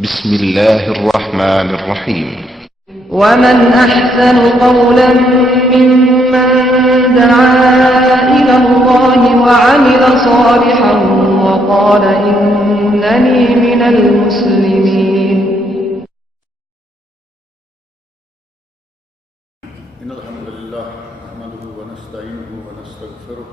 بسم الله الرحمن الرحيم. ومن أحسن قولا ممن دعا إلى الله وعمل صالحا وقال إنني من المسلمين. إن الحمد لله نحمده ونستعينه ونستغفره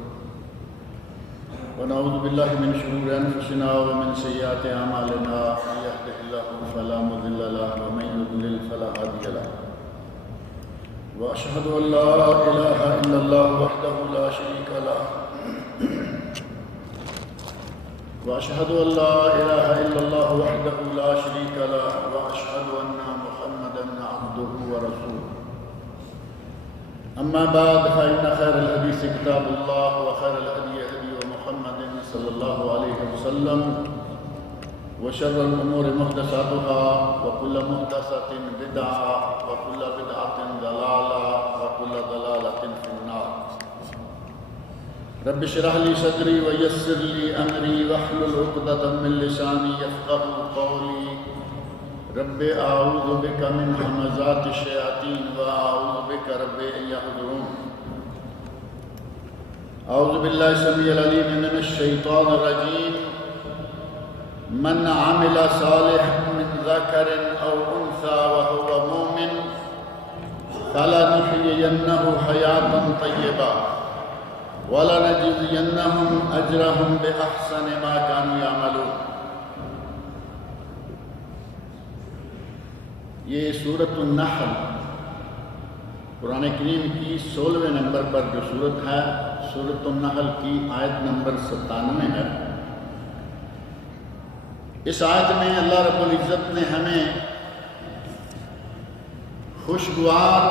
ونعوذ بالله من شرور أنفسنا ومن سيئات أعمالنا من يهده الله فلا مضل له ومن يضلل فلا هادي له وأشهد أن لا إله إلا الله وحده لا شريك له وأشهد أن لا إله إلا الله وحده لا شريك له وأشهد أن محمدا عبده ورسوله. أما بعد فإن خير الحديث كتاب الله وخير الهدي هدي محمد صلى الله عليه وسلم وشر الأمور محدثاتها وكل محدثة بدعة وكل بدعة ضلالة وكل ضلالة في النار. رب اشرح لي صدري ويسر لي أمري واحلل عقدة من لساني يفقهوا قولي. رب أعوذ بك من همزات الشياطين وأعوذ بك رب أن يحضرون. أعوذ بالله السميع العليم من الشيطان الرجيم. من عمل صالحا من ذكر أو أنثى وهو مؤمن فلنحيينه حياة طيبة ولنجزينهم أجرهم بأحسن ما كانوا يعملون. یہ سورۃ النحل قرآن کریم کی 16ویں نمبر پر جو سورت ہے، سورۃ النحل کی آیت نمبر 97 ہے. اس آیت میں اللہ رب العزت نے ہمیں خوشگوار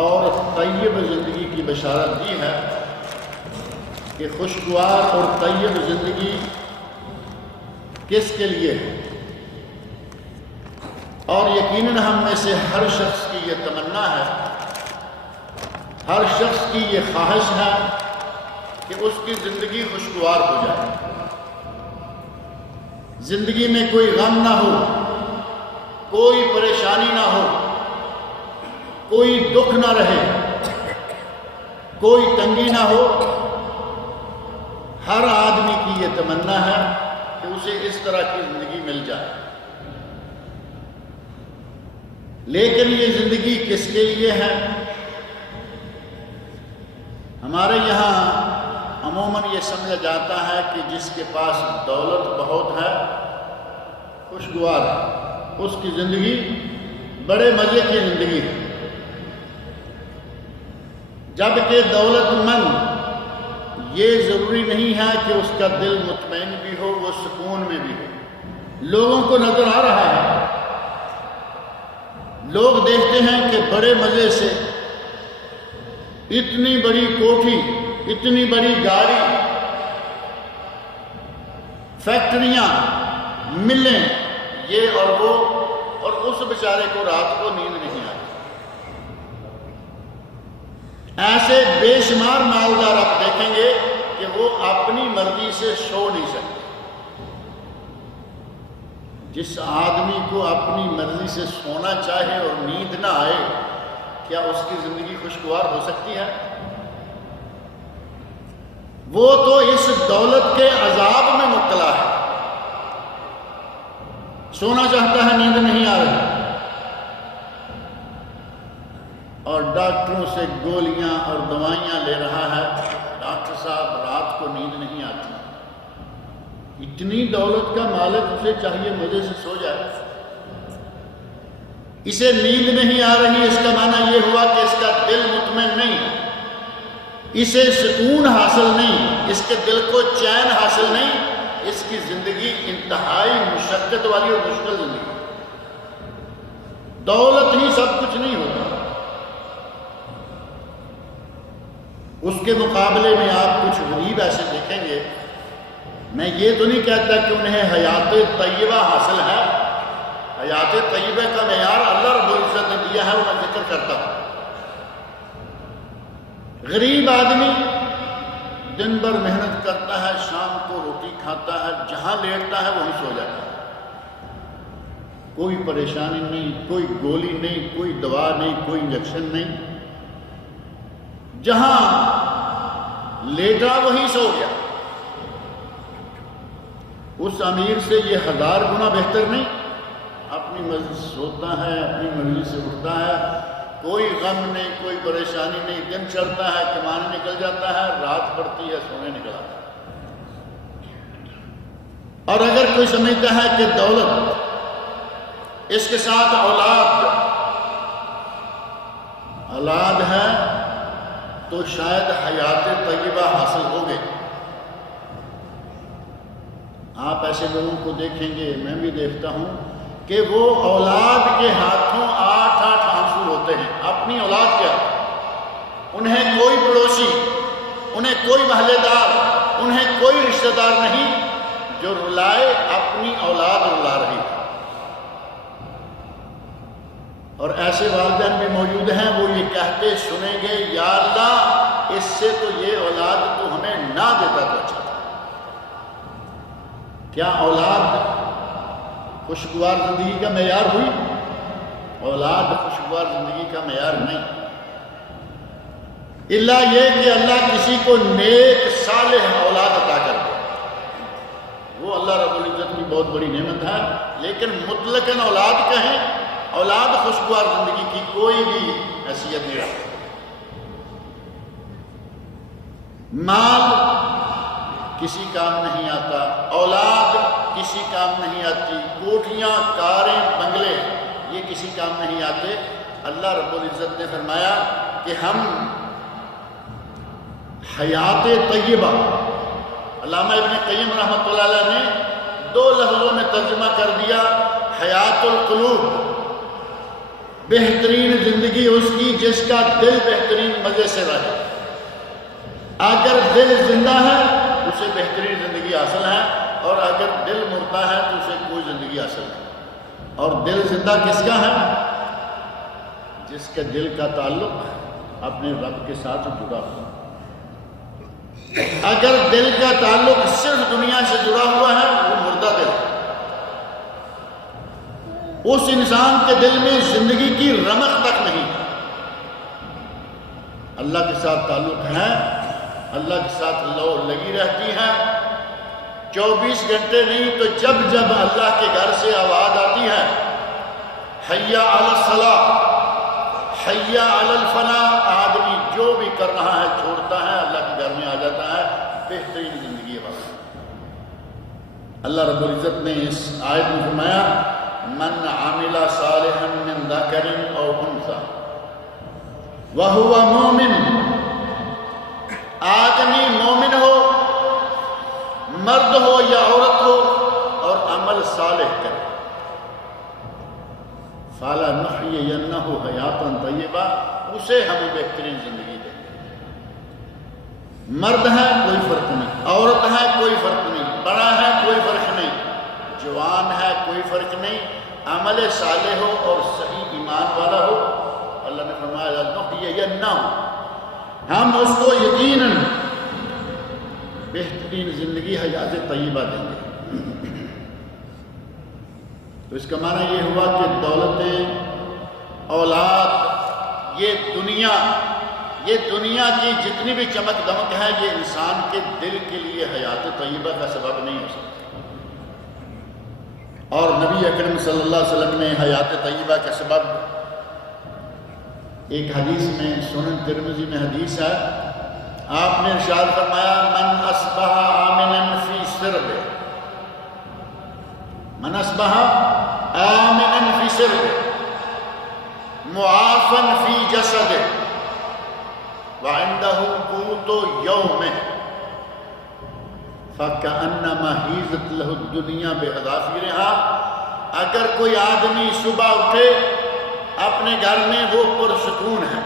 اور طیب زندگی کی بشارت دی ہے کہ خوشگوار اور طیب زندگی کس کے لیے ہے، اور یقیناً ہم میں سے ہر شخص کی یہ تمنا ہے، ہر شخص کی یہ خواہش ہے کہ اس کی زندگی خوشگوار ہو جائے، زندگی میں کوئی غم نہ ہو، کوئی پریشانی نہ ہو، کوئی دکھ نہ رہے، کوئی تنگی نہ ہو. ہر آدمی کی یہ تمنا ہے کہ اسے اس طرح کی زندگی مل جائے. لیکن یہ زندگی کس کے لیے ہے؟ ہمارے یہاں عموماً یہ سمجھا جاتا ہے کہ جس کے پاس دولت بہت ہے، خوشگوار ہے، اس کی زندگی بڑے مزے کی زندگی ہے، جبکہ دولت مند یہ ضروری نہیں ہے کہ اس کا دل مطمئن بھی ہو، وہ سکون میں بھی ہو. لوگوں کو نظر آ رہا ہے، لوگ دیکھتے ہیں کہ بڑے مزے سے اتنی بڑی کوٹھی، اتنی بڑی گاڑی، فیکٹریاں، ملیں، یہ اور وہ، اور اس بیچارے کو رات کو نیند نہیں آتی. ایسے بے شمار مالدار آپ دیکھیں گے کہ وہ اپنی مرضی سے سو نہیں سکتے. جس آدمی کو اپنی مرضی سے سونا چاہے اور نیند نہ آئے، کیا اس کی زندگی خوشگوار ہو سکتی ہے؟ وہ تو اس دولت کے عذاب میں مبتلا ہے. سونا چاہتا ہے، نیند نہیں آ رہی، اور ڈاکٹروں سے گولیاں اور دوائیاں لے رہا ہے. ڈاکٹر صاحب رات کو نیند نہیں آتی. اتنی دولت کا مالک اسے چاہیے مزے سے سو جائے. اسے نیند نہیں آ رہی، اس کا معنی یہ ہوا کہ اس کا دل مطمئن نہیں، اسے سکون حاصل نہیں، اس کے دل کو چین حاصل نہیں. اس کی زندگی انتہائی مشقت والی اور مشکل زندگی. دولت ہی سب کچھ نہیں ہوتا. اس کے مقابلے میں آپ کچھ غریب ایسے دیکھیں گے. میں یہ تو نہیں کہتا کہ انہیں حیات طیبہ حاصل ہے. حیات طیبہ کا معیار اللہ رب العزت نے دیا ہے، وہ میں ذکر کرتا ہوں. غریب آدمی دن بھر محنت کرتا ہے، شام کو روٹی کھاتا ہے، جہاں لیٹتا ہے وہیں سو جاتا ہے. کوئی پریشانی نہیں، کوئی گولی نہیں، کوئی دوا نہیں، کوئی انجیکشن نہیں، جہاں لیٹا وہیں سو گیا۔ اس امیر سے یہ 1000 گنا بہتر نہیں؟ اپنی مرضی سے سوتا ہے، اپنی مرضی سے اٹھتا ہے، کوئی غم نہیں، کوئی پریشانی نہیں، دن چڑھتا ہے کمانے نکل جاتا ہے، رات پڑتی ہے سونے نکل آتا ہے۔ اور اگر کوئی سمجھتا ہے کہ دولت اس کے ساتھ اولاد ہے تو شاید حیات طیبہ حاصل ہو گئی۔ آپ ایسے لوگوں کو دیکھیں گے، میں بھی دیکھتا ہوں کہ وہ اولاد کے ہاتھوں 8 آنسو ہوتے ہیں، اپنی اولاد کے ہاتھ۔ انہیں کوئی پڑوسی، انہیں کوئی محلے دار، انہیں کوئی رشتہ دار نہیں جو رلائے، اپنی اولاد رلا رہی ہے۔ اور ایسے والدین بھی موجود ہیں، وہ یہ کہتے سنیں گے، یا اللہ اس سے تو یہ اولاد تو ہمیں نہ دیتا تو اچھا تھا۔ کیا اولاد خوشگوار زندگی کا معیار ہوئی؟ اولاد خوشگوار زندگی کا معیار نہیں، الا یہ کہ اللہ کسی کو نیک صالح اولاد عطا کر دے، وہ اللہ رب العزت کی بہت بڑی نعمت ہے۔ لیکن مطلقاً اولاد کہیں، اولاد خوشگوار زندگی کی کوئی بھی حیثیت نہیں رکھتی۔ مال کسی کام نہیں آتا، اولاد کسی کام نہیں آتی، کوٹھیاں، کاریں، بنگلے یہ کسی کام نہیں آتے۔ اللہ رب العزت نے فرمایا کہ ہم حیات طیبہ، علامہ ابن قیم رحمۃ اللہ علیہ نے 2 لفظوں میں ترجمہ کر دیا، حیات القلوب، بہترین زندگی اس کی جس کا دل بہترین مزے سے رہے۔ اگر دل زندہ ہے اسے بہترین زندگی حاصل ہے، اور اگر دل مردہ ہے تو اسے کوئی زندگی حاصل نہیں۔ اور دل زندہ کس کا ہے؟ جس کے دل کا تعلق اپنے رب کے ساتھ جڑا ہوا۔ اگر دل کا تعلق صرف دنیا سے جڑا ہوا ہے وہ مردہ دل ہے۔ اس انسان کے دل میں زندگی کی رمق تک نہیں ہے۔ اللہ کے ساتھ تعلق ہے، اللہ کے ساتھ لو لگی رہتی ہے، 24 گھنٹے نہیں تو جب جب اللہ کے گھر سے آواز آتی ہے حی علی الصلاۃ، حی علی الفلاح، آدمی جو بھی کر رہا ہے چھوڑتا ہے، اللہ کے گھر میں آ جاتا ہے، بہترین زندگی ہے۔ اللہ رب العزت نے اس آیت میں فرمایا من عمل صالحا من ذکر او انثى وهو مومن، آدمی مومن ہو، مرد ہو یا عورت ہو، اور عمل صالح کرے، فَلَنُحْيِيَنَّهُ حَيَاتًا طَيِّبَةً، اسے ہم بہترین زندگی دیں گے۔ مرد ہے کوئی فرق نہیں، عورت ہے کوئی فرق نہیں، بڑا ہے کوئی فرق نہیں، جوان ہے کوئی فرق نہیں، عمل صالح ہو اور صحیح ایمان والا ہو۔ اللہ نے فرمایا لَنُحْيِيَنَّهُ، ہم اس کو یقیناً بہترین زندگی حیات طیبہ دیں گے۔ تو اس کا معنی یہ ہوا کہ دولت، اولاد، یہ دنیا کی جتنی بھی چمک دمک ہے، یہ انسان کے دل کے لیے حیات طیبہ کا سبب نہیں ہو سکتا۔ اور نبی اکرم صلی اللہ علیہ وسلم نے حیات طیبہ کا سبب ایک حدیث میں، سنن ترمذی میں حدیث ہے، آپ نے ارشاد فرمایا من اصبح آمنا فی سربہ، من اصبح آمنا فی سربہ معافا فی جسدہ وعندہ قوت یومہ فَكَأَنَّمَا حِیزَتْ لَهُ الدُّنْيَا بِحَذَافِیرِہَا، اگر کوئی آدمی صبح اٹھے اپنے گھر میں وہ پرسکون ہے،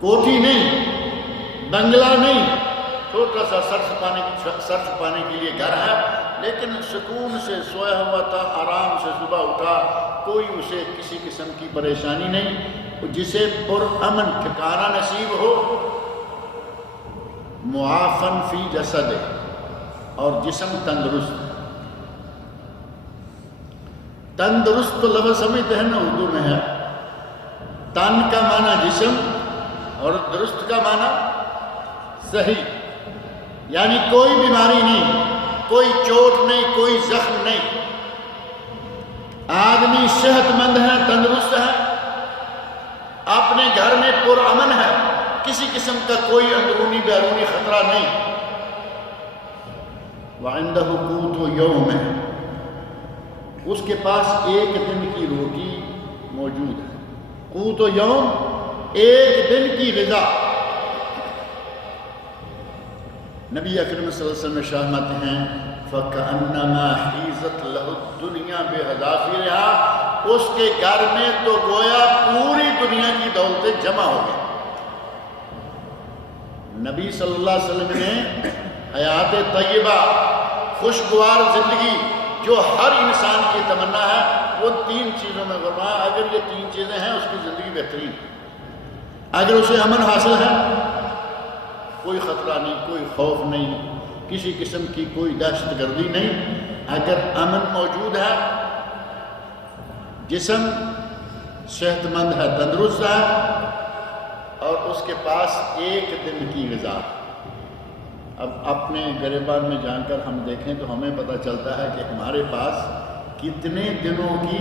کوٹھی نہیں، بنگلہ نہیں، چھوٹا سا سر چھپانے کے لیے گھر ہے، لیکن سکون سے سویا ہوا تھا، آرام سے صبح اٹھا، کوئی اسے کسی قسم کی پریشانی نہیں، جسے پرامن ٹھکانہ نصیب ہو، معافن فی جسد، اور جسم تندرست۔ تندرست تو لفظ سمجھتے ہیں نا اردو میں ہے، تن کا معنی جسم اور درست کا معنی صحیح، یعنی کوئی بیماری نہیں، کوئی چوٹ نہیں، کوئی زخم نہیں، آدمی صحت مند ہے، تندرست ہے، اپنے گھر میں پرامن ہے، کسی قسم کا کوئی اندرونی بیرونی خطرہ نہیں۔ وَعِنْدَهُ قُوتُ يَوْمٍ، اس کے پاس ایک دن کی روٹی موجود ہے۔ قوت یوم، ایک دن کی غذا۔ نبی اکرم صلی اللہ علیہ وسلم شامت ہیں فَكَأَنَّمَا حِيزَتْ لَهُ الدُّنْيَا بِحَذَافِرِهَا، اس کے گھر میں تو گویا پوری دنیا کی دولتیں جمع ہو گئی۔ نبی صلی اللہ علیہ وسلم نے حیات طیبہ، خوشگوار زندگی جو ہر انسان کی تمنا ہے، وہ 3 چیزوں میں فرمایا اگر یہ 3 چیزیں ہیں اس کی زندگی بہترین، اگر اسے امن حاصل ہے، کوئی خطرہ نہیں، کوئی خوف نہیں، کسی قسم کی کوئی دہشت گردی نہیں، اگر امن موجود ہے، جسم صحت مند ہے، تندرست ہے، اور اس کے پاس ایک دن کی غذا۔ اب اپنے گریبان میں جان کر ہم دیکھیں تو ہمیں پتہ چلتا ہے کہ ہمارے پاس کتنے دنوں کی،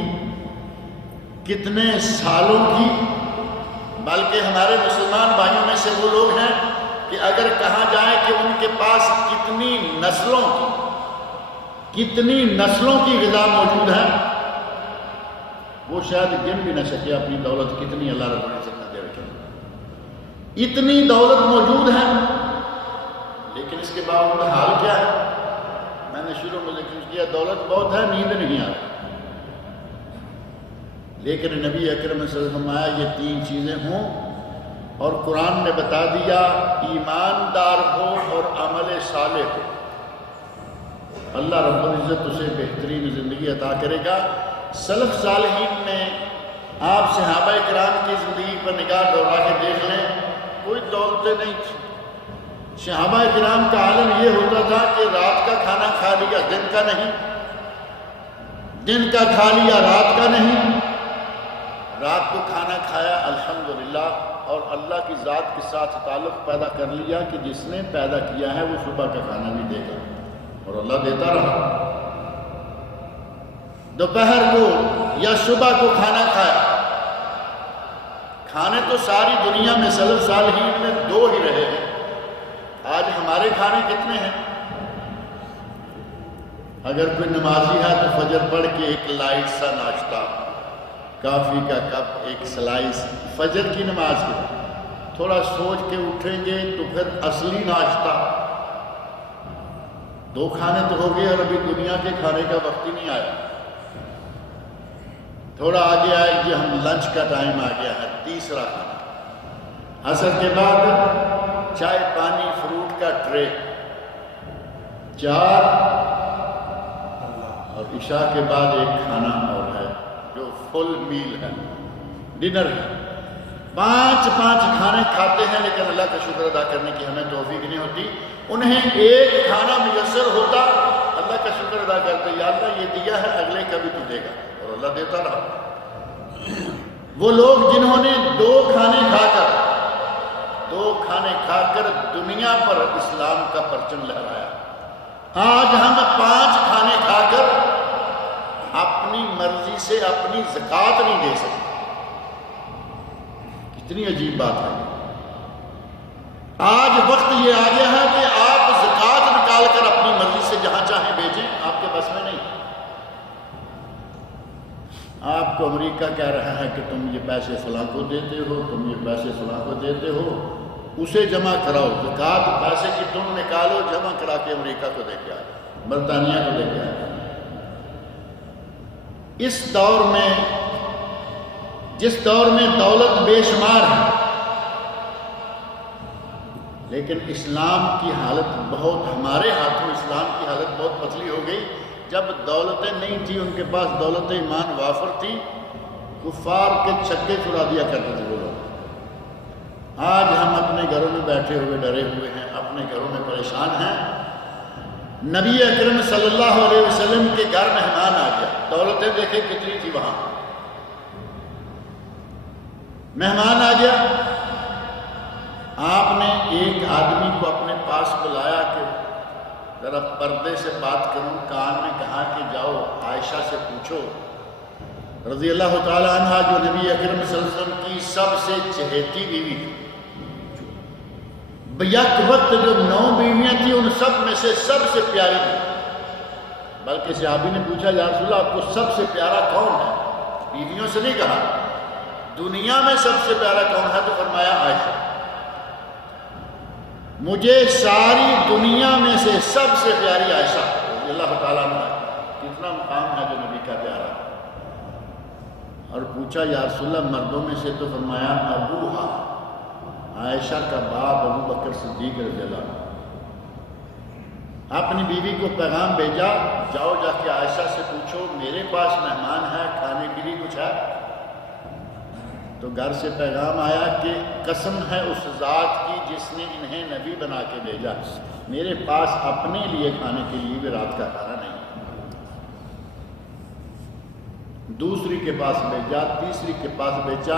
کتنے سالوں کی، بلکہ ہمارے مسلمان بھائیوں میں سے وہ لوگ ہیں کہ اگر کہا جائے کہ ان کے پاس کتنی نسلوں کی غذا موجود ہے، وہ شاید گن بھی نہ سکے اپنی دولت کتنی اللہ رب العزت نے دے رکھی۔ اتنی دولت موجود ہے، لیکن اس کے باوجود حال کیا ہے؟ میں نے شروع میں ذکر کیا دولت بہت ہے، نیند نہیں آ رہی، لیکن نبی اکرم صلی اللہ علیہ وسلم آیا یہ 3 چیزیں ہوں، اور قرآن نے بتا دیا ایماندار ہو اور عمل صالح ہو، اللہ رب العزت اسے بہترین زندگی عطا کرے گا۔ سلف صالحین میں آپ صحابہ کرام کی زندگی پر نگاہ دوڑا کے دیکھ لیں، کوئی دولتیں نہیں تھی۔ صحابہ کرام کا عالم یہ ہوتا تھا کہ رات کا کھانا کھا لیا، دن کا نہیں، دن کا کھا لیا، رات کا نہیں، رات کو کھانا کھایا الحمدللہ، اور اللہ کی ذات کے ساتھ تعلق پیدا کر لیا کہ جس نے پیدا کیا ہے وہ صبح کا کھانا بھی دے گا، اور اللہ دیتا رہا۔ دوپہر کو یا صبح کو کھانا کھایا، کھانے تو ساری دنیا میں سلف صالحین میں 2 ہی رہے ہیں، آج ہمارے کھانے کتنے ہیں؟ اگر کوئی نمازی ہے تو فجر پڑھ کے ایک لائٹ سا ناشتہ، کافی کا کپ، ایک سلائس، فجر کی نماز کے تھوڑا سوچ کے اٹھیں گے تو پھر اصلی ناشتہ، 2 کھانے تو ہو گئے، اور ابھی دنیا کے کھانے کا وقت ہی نہیں آیا۔ تھوڑا آگے آئے کہ ہم لنچ کا ٹائم آ گیا ہے، 3را کھانا، عصر کے بعد چائے پانی فروٹ کا ٹرے، 4، اور عشاء کے بعد ایک کھانا اور ہے جو فل میل ہے، ڈنر ہے۔ 5 کھانے کھاتے ہیں، لیکن اللہ کا شکر ادا کرنے کی ہمیں توفیق نہیں ہوتی۔ انہیں ایک کھانا میسر ہوتا، اللہ کا شکر ادا کرتے، یا اللہ یہ دیا ہے، اگلے کا بھی تو دے گا، اور اللہ دیتا رہا۔ وہ لوگ جنہوں نے 2 کھانے کھا کر دنیا پر اسلام کا پرچم لہرایا، آج ہم 5 کھانے کھا کر اپنی مرضی سے اپنی زکوٰۃ نہیں دے سکتے۔ کتنی عجیب بات ہے۔ آج وقت یہ آ گیا ہے کہ آپ زکوٰۃ نکال کر اپنی مرضی سے جہاں چاہیں بھیجیں، آپ کے بس میں نہیں۔ آپ کو امریکہ کہہ رہا ہے کہ تم یہ پیسے فلاں کو دیتے ہو، تم یہ پیسے فلاں کو دیتے ہو، اسے جمع کراؤ، زکوٰۃ پیسے کی تم نکالو، جمع کرا کے امریکہ کو دے کے آئے، برطانیہ کو دے کے آئے۔ اس دور میں، جس دور میں دولت بے شمار ہے، لیکن اسلام کی حالت بہت، ہمارے ہاتھوں اسلام کی حالت بہت پتلی ہو گئی۔ جب دولتیں نہیں تھی، ان کے پاس دولت ایمان وافر تھی، کفار کے چھکے چھڑا دیا کرتے تھے وہ لوگ۔ آج ہم اپنے گھروں میں بیٹھے ہوئے ڈرے ہوئے ہیں، اپنے گھروں میں پریشان ہیں۔ نبی اکرم صلی اللہ علیہ وسلم کے گھر مہمان آ گیا، دولتیں دیکھیں کتنی تھی وہاں. مہمان آ گیا، آپ نے ایک آدمی کو اپنے پاس بلایا کہ ذرا پردے سے بات کروں، کان میں کہا کہ جاؤ عائشہ سے پوچھو رضی اللہ تعالی عنہ، جو نبی اکرم صلی اللہ علیہ وسلم کی سب سے چہیتی بیوی تھی. یک وقت جو 9 بیویاں تھیں ان سب میں سے سب سے پیاری تھی. بلکہ صحابی نے پوچھا یا رسول اللہ آپ کو سب سے پیارا کون ہے؟ بیویوں سے نہیں کہا، دنیا میں سب سے پیارا کون ہے؟ تو فرمایا عائشہ. مجھے ساری دنیا میں سے سب سے پیاری عائشہ رضی اللہ تعالیٰ عنہ. کتنا مقام ہے جو نبی کا پیارا. اور پوچھا یا رسول اللہ مردوں میں سے؟ تو فرمایا ابوہا، عائشہ کا باپ ابو بکر صدیق رضی اللہ عنہ. اپنی بیوی کو پیغام بھیجا، جاؤ جا کے عائشہ سے پوچھو میرے پاس مہمان ہے، کھانے کے لیے کچھ ہے؟ تو گھر سے پیغام آیا کہ قسم ہے اس ذات کی جس نے انہیں نبی بنا کے بھیجا، میرے پاس اپنے لیے کھانے کے لیے بھی رات کا کھانا نہیں. دوسری کے پاس بھیجا، تیسری کے پاس بھیجا،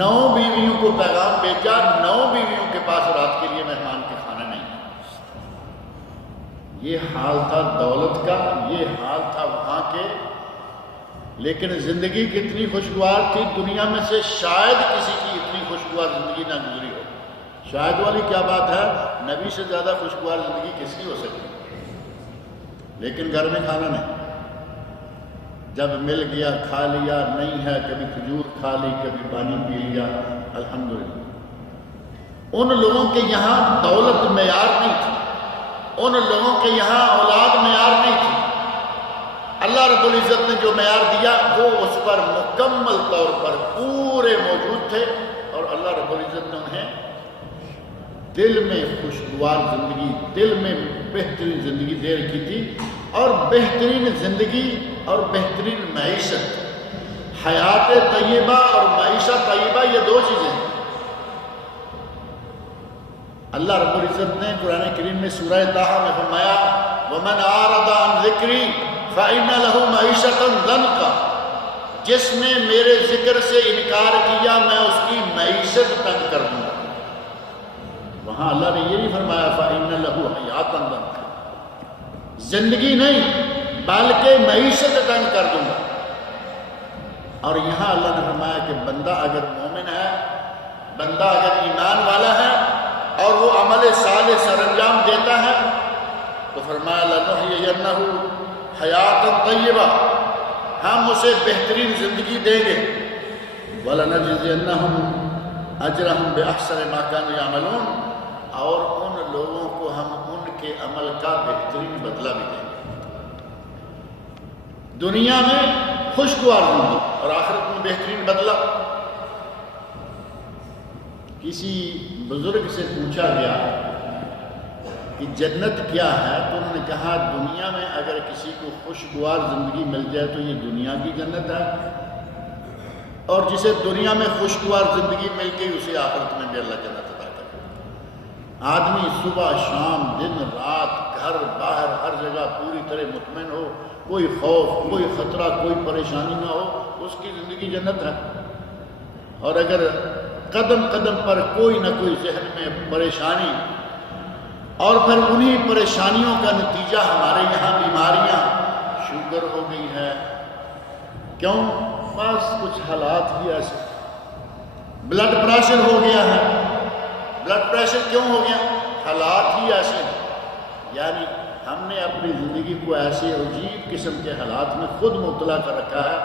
9 بیویوں کو پیغام بھیجا، 9 بیویوں کے پاس رات کے لیے مہمان کے کھانا نہیں. یہ حال تھا دولت کا، یہ حال تھا وہاں کے. لیکن زندگی کتنی خوشگوار تھی، دنیا میں سے شاید کسی کی اتنی خوشگوار زندگی نہ گزری ہو. شاید والی کیا بات ہے، نبی سے زیادہ خوشگوار زندگی کس کی ہو سکتی. لیکن گھر میں کھانا نہیں، جب مل گیا کھا لیا، نہیں ہے کبھی کھجور کھا لی، کبھی پانی پی لیا، الحمدللہ. ان لوگوں کے یہاں دولت معیار نہیں تھی، ان لوگوں کے یہاں اولاد معیار نہیں تھی. اللہ رب العزت نے جو معیار دیا وہ اس پر مکمل طور پر پورے موجود تھے. اور اللہ رب العزت نے انہیں دل میں خوشگوار زندگی، دل میں بہترین زندگی دے رکھی تھی. اور بہترین زندگی اور بہترین معیشت، حیات طیبہ اور معیشت طیبہ، یہ 2 چیزیں ہیں. اللہ رب العزت نے قرآن کریم میں سورہ طٰہٰ میں فرمایا وَمَنْ أَعْرَضَ عَنْ ذِكْرِي فَإِنَّ لَهُ مَعِيشَةً ضَنْكَ، جس نے میرے ذکر سے انکار کیا میں اس کی معیشت تنگ کر دوں گا. وہاں اللہ نے یہ نہیں فرمایا فَإِنَّ لَهُ حَيَاةً ضَنْكَ، زندگی نہیں بلکہ معیشت تنگ کر دوں گا. اور یہاں اللہ نے فرمایا کہ بندہ اگر مومن ہے، بندہ اگر ایمان والا ہے اور وہ عمل صالح سر انجام دیتا ہے تو فرمایا لَنُحْيِيَنَّهُ حَيَاةً طَيِّبَةً، ہم اسے بہترین زندگی دیں گے. وَلَنَجْزِيَنَّهُمْ أَجْرَهُمْ بِأَحْسَنِ مَا كَانُوا يَعْمَلُونَ، اور ان لوگوں کو ہم ان کے عمل کا بہترین بدلہ بھی دیں گے. دنیا میں خوشگوار زندگی اور آخرت میں بہترین بدلہ. کسی بزرگ سے پوچھا گیا کہ جنت کیا ہے، تو انہوں نے کہا دنیا میں اگر کسی کو خوشگوار زندگی مل جائے تو یہ دنیا کی جنت ہے، اور جسے دنیا میں خوشگوار زندگی مل گئی اسے آخرت میں بھی اللہ جنت عطا کرے. آدمی صبح شام دن رات گھر باہر ہر جگہ پوری طرح مطمئن ہو، کوئی خوف کوئی خطرہ کوئی پریشانی نہ ہو، اس کی زندگی جنت ہے. اور اگر قدم قدم پر کوئی نہ کوئی ذہن میں پریشانی، اور پھر انہی پریشانیوں کا نتیجہ ہمارے یہاں بیماریاں، شوگر ہو گئی ہے، کیوں؟ بس کچھ حالات ہی ایسے. بلڈ پریشر ہو گیا ہے، بلڈ پریشر کیوں ہو گیا؟ حالات ہی ایسے ہیں. یعنی ہم نے اپنی زندگی کو ایسے عجیب قسم کے حالات میں خود مبتلا کر رکھا ہے.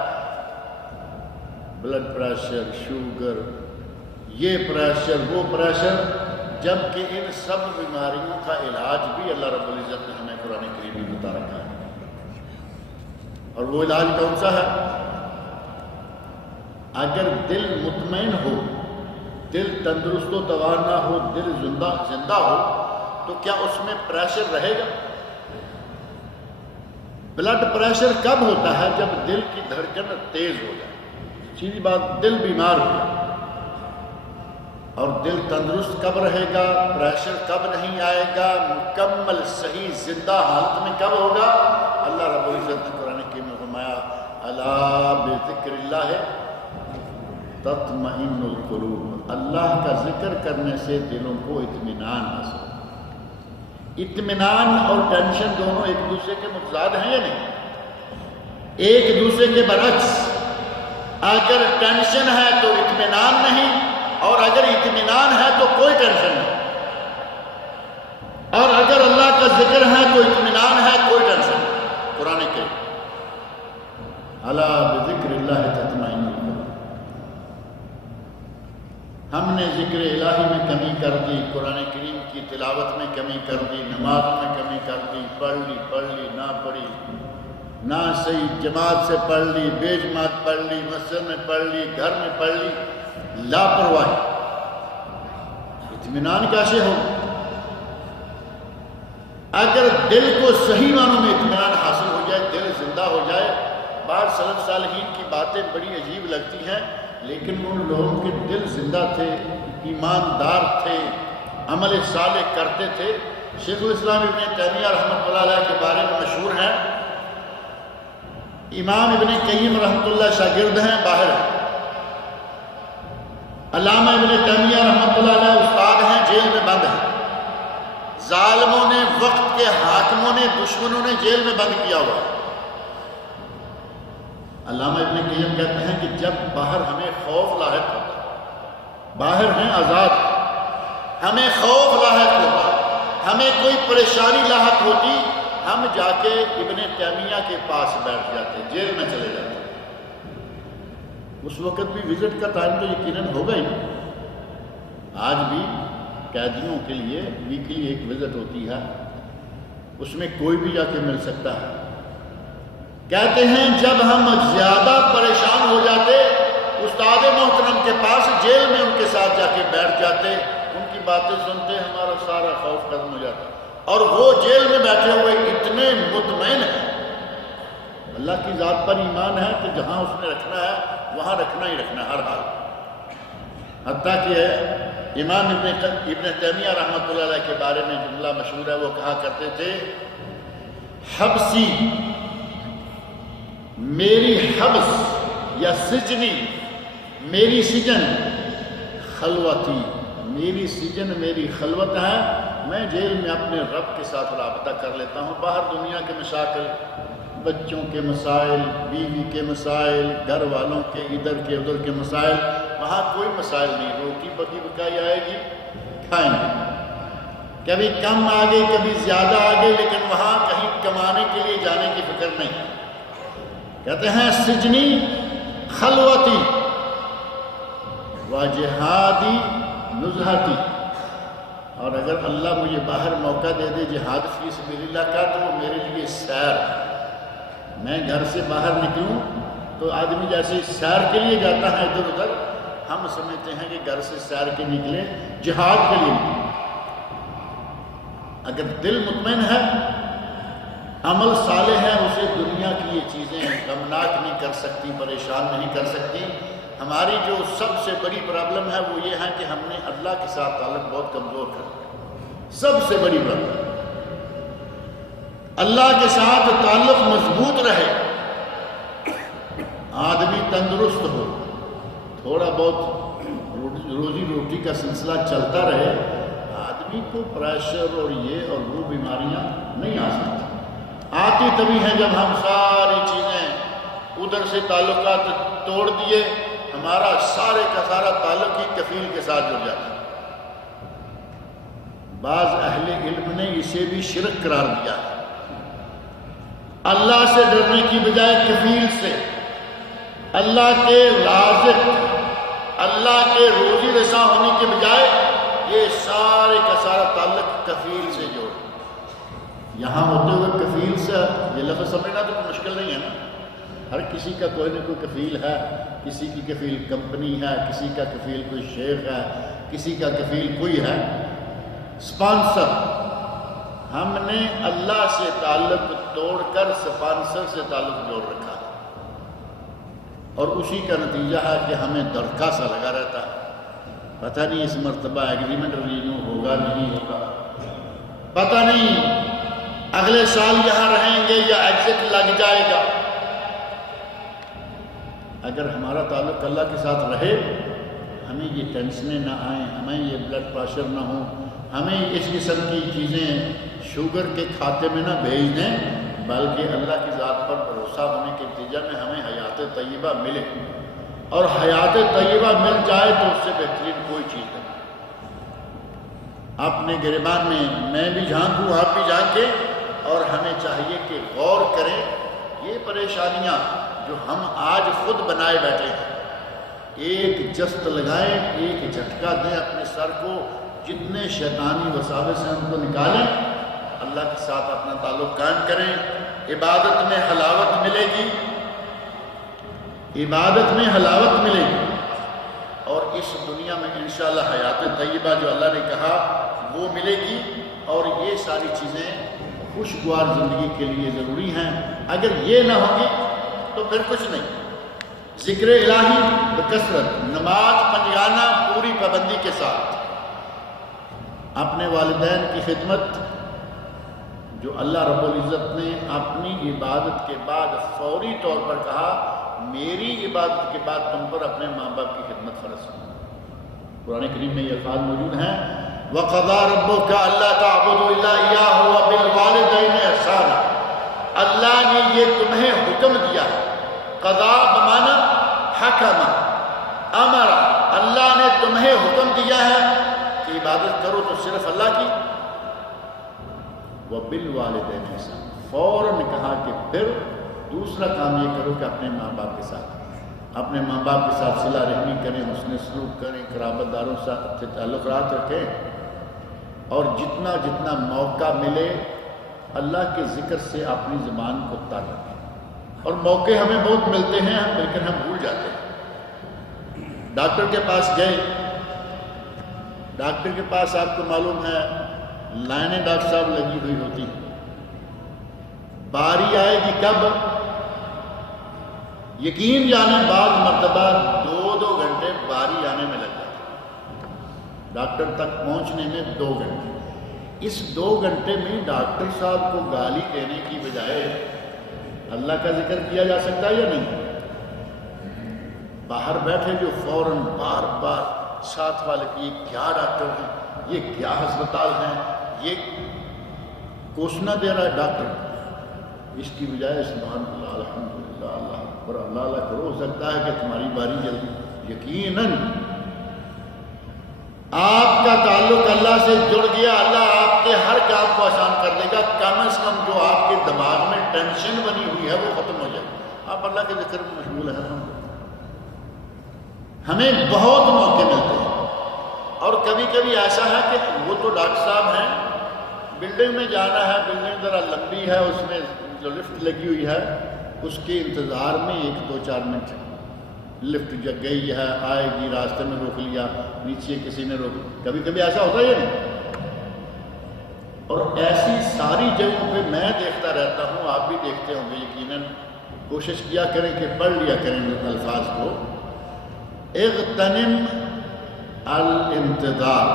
بلڈ پریشر، شوگر، یہ پریشر وہ پریشر، جبکہ ان سب بیماریوں کا علاج بھی اللہ رب العزت نے ہمیں قرآن کریم میں بتا رکھا ہے. اور وہ علاج کون سا ہے؟ اگر دل مطمئن ہو، دل تندرست و توانا ہو، دل زندہ ہو، تو کیا اس میں پریشر رہے گا؟ بلڈ پریشر کب ہوتا ہے؟ جب دل کی دھڑکن تیز ہو جائے. سیدھی بات، دل بیمار ہو جائے. اور دل تندرست کب رہے گا؟ پریشر کب نہیں آئے گا؟ مکمل صحیح زندہ حالت میں کب ہوگا؟ اللہ رب العزت نے قرآن کریم میں فرمایا بذکر اللہ تطمئن القلوب، اللہ کا ذکر کرنے سے دلوں کو اطمینان حاصل۔ اطمینان اور ٹینشن دونوں ایک دوسرے کے متضاد ہیں یا نہیں؟ ایک دوسرے کے برعکس، اگر ٹینشن ہے تو اطمینان نہیں، اور اگر اطمینان ہے تو کوئی ٹینشن نہیں، اور اگر اللہ کا ذکر ہے تو اطمینان ہے، کوئی ٹینشن نہیں۔ قرآن کریم الا بذکر اللہ تطمئن القلوب۔ ہم نے ذکر الہی میں کمی کر دی، قرآن کریم کی تلاوت میں کمی کر دی، نماز میں کمی کر دی، پڑھ لی نہ پڑھی، نہ صحیح جماعت سے پڑھ لی، بے جماعت پڑھ لی، مسجد میں پڑھ لی، گھر میں پڑھ لی، لاپرواہی، اطمینان کیسے ہو؟ اگر دل کو صحیح معنوں میں اطمینان حاصل ہو جائے، دل زندہ ہو جائے۔ بعض سلف صالحین کی باتیں بڑی عجیب لگتی ہیں، لیکن ان لوگوں کے دل زندہ تھے، ایماندار تھے، عمل صالح کرتے تھے۔ شیخ الاسلام ابن تیمیہ رحمۃ اللہ علیہ کے بارے میں مشہور ہیں، امام ابن قیم رحمۃ اللہ شاگرد ہیں، باہر ہیں۔ علامہ ابن تیمیہ رحمۃ اللہ علیہ استاد ہیں، جیل میں بند ہیں۔ ظالموں نے، وقت کے حاکموں نے، دشمنوں نے جیل میں بند کیا ہوا۔ علامہ ابن قیم کہتے ہیں کہ جب باہر ہمیں خوف لاحق ہوتا، باہر ہیں آزاد، ہمیں خوف لاحق ہوتا، ہمیں کوئی پریشانی لاحق ہوتی، ہم جا کے ابن تیمیہ کے پاس بیٹھ جاتے، جیل میں چلے جاتے۔ اس وقت بھی وزٹ کا ٹائم تو یقیناً ہوگا ہی۔ آج بھی قیدیوں کے لیے ویکلی ایک وزٹ ہوتی ہے، اس میں کوئی بھی جا کے مل سکتا ہے۔ کہتے ہیں جب ہم زیادہ پریشان ہو جاتے، استاد محترم کے پاس جیل میں ان کے ساتھ جا کے بیٹھ جاتے، ان کی باتیں سنتے، ہمارا سارا خوف ختم ہو جاتا، اور وہ جیل میں بیٹھے ہوئے اتنے مطمئن ہیں، اللہ کی ذات پر ایمان ہے کہ جہاں اس نے رکھنا ہے وہاں رکھنا ہی رکھنا ہے ہر حال۔ حتیٰ کہ امام ابن تیمیہ رحمۃ اللہ علیہ کے بارے میں جملہ مشہور ہے، وہ کہا کرتے تھے حبسی، میری حبس یا سجنی، میری سجن خلوتی، میری سجن میری خلوت ہے، میں جیل میں اپنے رب کے ساتھ رابطہ کر لیتا ہوں۔ باہر دنیا کے مشاکل، بچوں کے مسائل، بیوی کے مسائل، گھر والوں کے ادھر کے ادھر کے مسائل، وہاں کوئی مسائل نہیں، روٹی پکی پکائی آئے گی، کھائیں گے، کبھی کم آگے کبھی زیادہ آگے، لیکن وہاں کہیں کمانے کے لیے جانے کی فکر نہیں۔ کہتے ہیں سجنی خلوتی و جہادی نزہتی، اور اگر اللہ مجھے باہر موقع دے دے جہاد فی سبیل اللہ کا، تو وہ میرے لیے سیر ہے۔ میں گھر سے باہر نکلوں تو آدمی جیسے سیر کے لیے جاتا ہے ادھر ادھر، ہم سمجھتے ہیں کہ گھر سے سیر کے نکلے جہاد کے لیے نکلے۔ اگر دل مطمئن ہے، عمل صالح ہے، اسے دنیا کی یہ چیزیں غمناک نہیں کر سکتی، پریشان نہیں کر سکتی۔ ہماری جو سب سے بڑی پرابلم ہے وہ یہ ہے کہ ہم نے اللہ کے ساتھ تعلق بہت کمزور کر دیا۔ سب سے بڑی پرابلم، اللہ کے ساتھ تعلق مضبوط رہے، آدمی تندرست ہو، تھوڑا بہت روزی روٹی کا سلسلہ چلتا رہے، آدمی کو پریشر اور یہ اور وہ بیماریاں نہیں آ سکتی۔ آتی تبھی ہیں جب ہم ساری چیزیں ادھر سے تعلقات توڑ دیے، ہمارا سارے کا سارا تعلق ہی کفیل کے ساتھ جڑ جاتا ہے۔ بعض اہل علم نے اسے بھی شرک قرار دیا ہے۔ اللہ سے ڈرنے کی بجائے کفیل سے، اللہ کے رازق، اللہ کے روزی رساں ہونے کے بجائے یہ سارے کا سارا تعلق کفیل سے جوڑ۔ یہاں ہوتے ہوئے کفیل سے یہ لفظ سمجھنا تو کوئی مشکل نہیں ہے نا، ہر کسی کا کوئی نہ کوئی کفیل ہے، کسی کی کفیل کمپنی ہے، کسی کا کفیل کوئی شیخ ہے، کسی کا کفیل کوئی ہے، سپانسر۔ ہم نے اللہ سے تعلق توڑ کر سپانسر سے تعلق جوڑ رکھا ہے، اور اسی کا نتیجہ ہے کہ ہمیں دڑکا سا لگا رہتا ہے، پتہ نہیں اس مرتبہ ایگریمنٹ رینیو ہوگا نہیں ہوگا، پتہ نہیں اگلے سال یہاں رہیں گے یا ایگزٹ لگ جائے گا۔ اگر ہمارا تعلق اللہ کے ساتھ رہے، ہمیں یہ ٹینشنیں نہ آئیں، ہمیں یہ بلڈ پریشر نہ ہو، ہمیں اس قسم کی چیزیں شوگر کے کھاتے میں نہ بھیج دیں، بلکہ اللہ کی ذات پر بھروسہ ہونے کے نتیجہ میں ہمیں حیات طیبہ ملے، اور حیات طیبہ مل جائے تو اس سے بہترین کوئی چیز نہیں۔ اپنے گریبان میں بھی جھانکوں، آپ بھی جھانکیں، اور ہمیں چاہیے کہ غور کریں یہ پریشانیاں جو ہم آج خود بنائے بیٹھے ہیں، ایک جست لگائیں، ایک جھٹکا دیں اپنے سر کو، جتنے شیطانی وساوس ہیں ان کو نکالیں، اللہ کے ساتھ اپنا تعلق قائم کریں، عبادت میں حلاوت ملے گی، عبادت میں حلاوت ملے گی، اور اس دنیا میں انشاءاللہ حیات طیبہ جو اللہ نے کہا وہ ملے گی، اور یہ ساری چیزیں خوشگوار زندگی کے لیے ضروری ہیں۔ اگر یہ نہ ہوگی تو پھر کچھ نہیں۔ ذکر الہی بکثرت، نماز پنجگانہ پوری پابندی کے ساتھ، اپنے والدین کی خدمت، جو اللہ رب العزت نے اپنی عبادت کے بعد فوری طور پر کہا میری عبادت کے بعد تم پر اپنے ماں باپ کی خدمت فرض ہے۔ قرآن کریم میں یہ الفاظ موجود ہیں، وَقَضَىٰ رَبُّكَ أَلَّا تَعْبُدُوا إِلَّا إِيَّاهُ وَبِالْوَالِدَيْنِ إِحْسَانًا، اللہ نے یہ تمہیں حکم دیا ہے۔ قضا بمعنی حکم، امر، اللہ نے تمہیں حکم دیا ہے کہ عبادت کرو تو صرف اللہ کی، وَبِالْوَالِدَيْنِ إِحْسَانًا، فوراً کہا کہ پھر دوسرا کام یہ کرو کہ اپنے ماں باپ کے ساتھ صلہ رحمی کریں، حسن سلوک کریں، قرابت داروں سے اچھے تعلقات رکھیں، اور جتنا جتنا موقع ملے اللہ کے ذکر سے اپنی زبان کو تر رکھیں۔ اور موقع ہمیں بہت ملتے ہیں لیکن ہم بھول جاتے ہیں۔ ڈاکٹر کے پاس گئے، ڈاکٹر کے پاس آپ کو معلوم ہے لائنیں ڈاکٹر صاحب لگی ہوئی ہوتی ہیں، باری آئے گی کب؟ یقین جانے بعض مرتبہ 2 گھنٹے باری آنے میں لگ جاتے، ڈاکٹر تک پہنچنے میں 2 گھنٹے۔ اس 2 گھنٹے میں ڈاکٹر صاحب کو گالی دینے کی بجائے اللہ کا ذکر کیا جا سکتا ہے یا نہیں؟ باہر بیٹھے جو فوراً بار بار ساتھ والے کی یہ کیا ڈاکٹر ہیں، یہ کیا ہسپتال ہیں، یہ کوسنا دے رہا ہے ڈاکٹر، اس کی بجائے سبحان اللہ الحمدللہ اللہ اکبر اللہ اللہ کرو، ہو سکتا ہے کہ تمہاری باری جلدی۔ یقیناً آپ کا تعلق اللہ سے جڑ گیا، اللہ آپ کے ہر کام کو آسان کر دے گا، کم از کم جو آپ کے دماغ میں ٹینشن بنی ہوئی ہے وہ ختم ہو جائے، آپ اللہ کے ذکر میں مشغول ہیں۔ ہمیں بہت موقع ملتے ہیں، اور کبھی کبھی ایسا ہے کہ وہ تو ڈاکٹر صاحب ہیں، بلڈنگ میں جانا ہے، بلڈنگ ذرا لمبی ہے، اس میں جو لفٹ لگی ہوئی ہے اس کے انتظار میں 1-2-4 منٹ لفٹ جگ گئی ہے، آئے گی، راستے میں روک لیا، نیچے کسی نے روک، کبھی کبھی ایسا ہوتا ہے یا نہیں؟ اور ایسی ساری جگہوں پہ میں دیکھتا رہتا ہوں، آپ بھی دیکھتے ہوں گے یقیناً، کوشش کیا کریں کہ پڑھ لیا کریں ان الفاظ کو، اغتنم الانتظار،